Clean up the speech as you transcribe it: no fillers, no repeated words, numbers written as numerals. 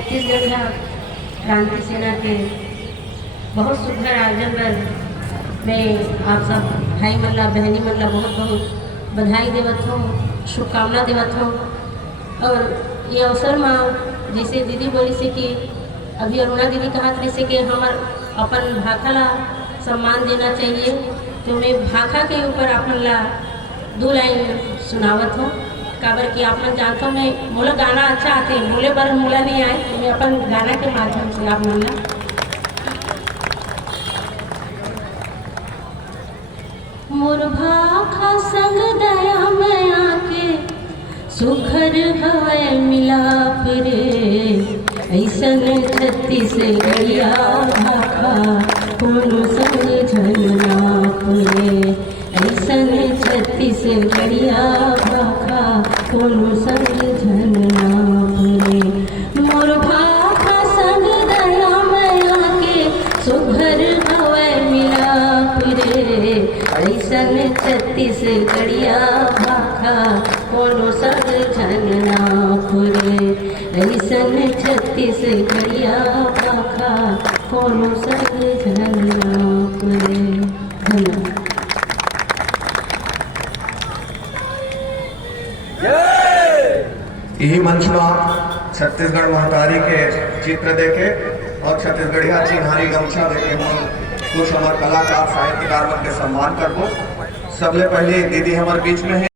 छत्तीसगढ़ क्रांति सेना के बहुत सुंदर आयोजन पर मैं आप सब भाई मन ला बहनी मन ला बहुत बहुत बधाई देवत हूँ, शुभकामना देवत हूँ। और ये अवसर में जैसे दीदी बोली से कि अभी अरुणा दीदी कहा जैसे कि हमार अपन भाखा ला सम्मान देना चाहिए, तो मैं भाखा के ऊपर अपन ला 2 लाइन सुनावत हूँ। काबर कि आप मन जानते हो मैं मोला गाना अच्छा आते बोले पर मोला नहीं आए, तो मैं अपन गाना के माध्यम से आप मन ला मोर भाखा संग दया में आके सुखर हवै मिलाप रे, ऐसन छत्तीसगढ़िया भाखा कोनो समझन नाप रे, ऐसन छत्तीसगढ़िया भाखा कोनो समझन नाप रे। मोर भाखा संग दया में आके सुघर हवै मिलाप रे, ऐसन छत्तीसगढ़िया भाखा कोनो समझन नाप रे, ऐसन छत्तीसगढ़िया भाखा कोनो समझन नाप रे। धन्यवाद। यही मंच में छत्तीसगढ़ महतारी के चित्र देके और छत्तीसगढ़िया चिन्हारी गमछा देके हम कुछ हमारे कलाकार साहित्यकार मन के सम्मान करबो। सबले पहले दीदी हमारे बीच में है।